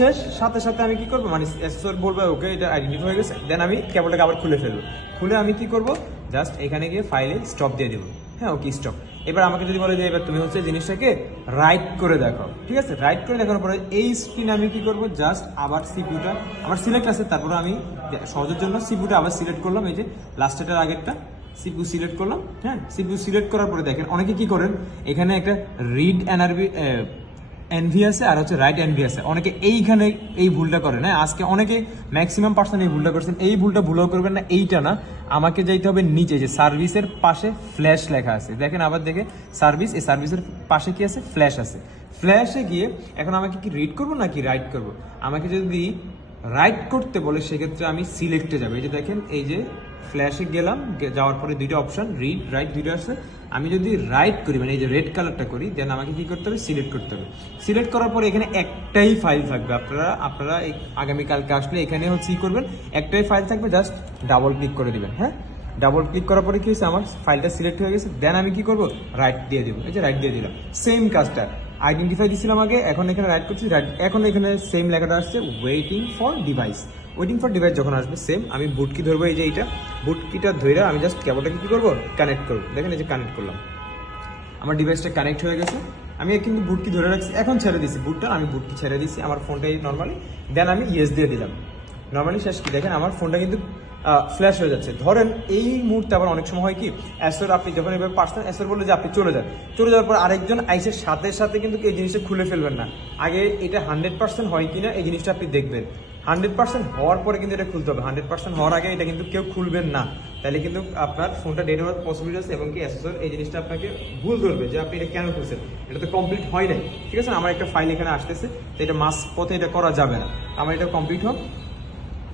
শেষ, সাথে সাথে আমি কি করব? মানে এসএসআর বলবে, ওকে, এটা আইডেন্টিফাই হয়ে গেছে। দেন আমি কেবলটাকে আবার খুলে ফেলব। খুলে আমি কি করব? জাস্ট এখানে গিয়ে ফাইলে স্টপ দিয়ে দেবো। হ্যাঁ ওকে স্টপ এবার আমাকে যদি বলে যে, এবার তুমি হচ্ছে জিনিসটাকে রাইট করে দেখো ঠিক আছে? রাইট করে দেখানোর পরে এই স্ক্রিনে আমি কি করব? জাস্ট আবার সিপিউটা আমার সিলেক্ট আছে, তারপরে আমি সহজের জন্য সিপিউটা আবার সিলেক্ট করলাম। এই যে লাস্টেটার আগেরটা সিপিউ সিলেক্ট করলাম। হ্যাঁ সিপিউ সিলেক্ট করার পরে দেখেন, অনেকে কি করেন? এখানে একটা রিড এনআরবি এনভি আছে আর হচ্ছে রাইট এনভি আছে অনেকে এইখানে এই ভুলটা করে না। আজকে অনেকে ম্যাক্সিমাম পার্সেন্ট এই ভুলটা করছেন। এই ভুলটা ভুলও করবেন না, এইটা না। আমাকে যাইতে হবে নিচে, যে সার্ভিসের পাশে ফ্ল্যাশ লেখা আছে। দেখেন আবার দেখে সার্ভিস এই সার্ভিসের পাশে কি আছে? ফ্ল্যাশ আছে। ফ্ল্যাশে গিয়ে এখন আমাকে কি রিড করব নাকি রাইট করব? আমাকে যদি রাইট করতে বলে, সেক্ষেত্রে আমি সিলেক্টে যাব। এই যে দেখেন, এই যে ফ্ল্যাশে গেলাম যাওয়ার পরে দুইটা অপশন রিড রাইট দুইটা আছে। আমি যদি রাইট করি মানে এই যে রেড কালারটা করি দেন আমাকে কি করতে হবে? সিলেক্ট করতে হবে। সিলেক্ট করার পরে এখানে একটাই ফাইল থাকবে। আপনারা আপনারা আগামীকালকে আসলে এখানে হচ্ছে কী করবেন? একটাই ফাইল থাকবে জাস্ট ডাবল ক্লিক করে দিবেন হ্যাঁ? ডাবল ক্লিক করার পরে কী হয়েছে? আমার ফাইলটা সিলেক্ট হয়ে গেছে। দেন আমি কি করব? রাইট দিয়ে দিব। এই যে রাইট দিয়ে দিলাম। সেম কাজটা। আইডেন্টিফাই দিছিলাম আগে, এখন এখানে রাইট করছি রাইট এখন এখানে সেম লেখাটা আসছে waiting for device waiting for device যখন আসবে সেম আমি বুটকি ধরবো, এই যে এইটা বুটকিটা ধরে আমি জাস্ট কেবলটাকে কী করব? কানেক্ট করব। দেখেন এই যে কানেক্ট করলাম। আমার ডিভাইসটা কানেক্ট হয়ে গেছে। আমি কিন্তু বুটকি ধরে রাখছি। এখন ছেড়ে দিছি বুটটা আমি বুটকি ছেড়ে দিছি। আমার ফোনটাই নর্মালি দেন আমি ইয়েস দিয়ে দিলাম। নর্মালি শেষ কি? দেখেন আমার ফোনটা কিন্তু ফ্ল্যাশ হয়ে যাচ্ছে। ধরেন এই মুহূর্তে আবার অনেক সময় হয় কি অ্যাসোর আপনি যখন এভাবে পার্সোনাল অ্যাসোর বলে যে আপনি চলে যান। চলে যাওয়ার পর আরেকজন আইসের সাথে সাথে কিন্তু এই জিনিসটা খুলে ফেলবেন না। আগে এটা হান্ড্রেড পার্সেন্ট হয় কি না এই জিনিসটা আপনি দেখবেন। হান্ড্রেড পার্সেন্ট হওয়ার পরে কিন্তু এটা খুলতে হবে। হান্ড্রেড পার্সেন্ট হওয়ার আগে এটা কিন্তু কেউ খুলবেন না। তাহলে কিন্তু আপনার ফোনটা ডেট হওয়ার পসিবিলিটি আছে এবং কি অ্যাসেসর এই জিনিসটা আপনাকে ভুল ধরবে যে আপনি এটা কেন খুলছেন। এটা তো কমপ্লিট হয় নাই। ঠিক আছে? আমার একটা ফাইল এখানে আসতেছে, তো এটা মাস পথে এটা করা যাবে না। আমার এটা কমপ্লিট হোক।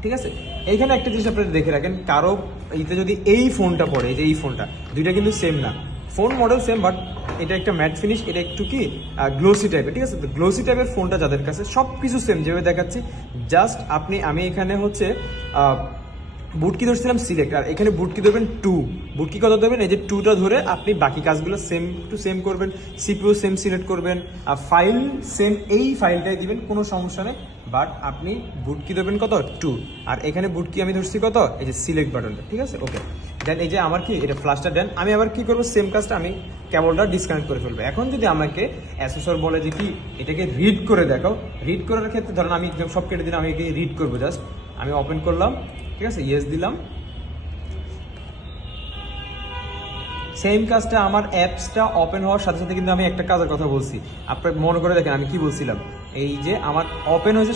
ঠিক আছে? এইখানে একটা জিনিস আপনারা দেখে রাখেন, কারও এইতে যদি এই ফোনটা পড়ে যে এই ফোনটা দুইটা কিন্তু সেম না। ফোন মডেল সেম বাট এটা একটা ম্যাট ফিনিশ এটা একটু কি গ্লোসি টাইপের ঠিক আছে? তো গ্লোসি টাইপের ফোনটা যাদের কাছে সব কিছু সেম যেভাবে দেখাচ্ছি জাস্ট আপনি, আমি এখানে হচ্ছে বুটকি ধরছিলাম সিলেক্ট আর এখানে বুটকি ধরবেন টু বুটকি কত ধরবেন? এই যে টুটা ধরে আপনি বাকি কাজগুলো সেম টু সেম করবেন সিপিও সেম সিলেক্ট করবেন, আর ফাইল সেম এই ফাইলটাই দিবেন, কোনো সমস্যা নেই বাট আপনি বুটকি দেবেন কত? টু আর এখানে বুটকি আমি ধরছি কত? এই যে সিলেক্ট বাটনটা ঠিক আছে? ওকে দেন এই যে আমার কি, এটা ফ্লাশটা দেন আমি আবার কি করব? সেম কাজটা আমি কেবলটা ডিসকানেক্ট করে ফেলব। এখন যদি আমাকে অ্যাসেসর বলে যে কি, এটাকে রিড করে দেখো রিড করার ক্ষেত্রে ধরেন আমি সব কেটে দিলাম, আমি একে রিড করব জাস্ট আমি ওপেন করলাম, ঠিক আছে? ইয়েস দিলাম। সেম কাজটা আমার অ্যাপসটা ওপেন হওয়ার সাথে সাথে কিন্তু আমি একটা কাজের কথা বলছি। আপনার মনে করে দেখেন আমি কি বলছিলাম? এই যে আমার ওপেন হয়েছে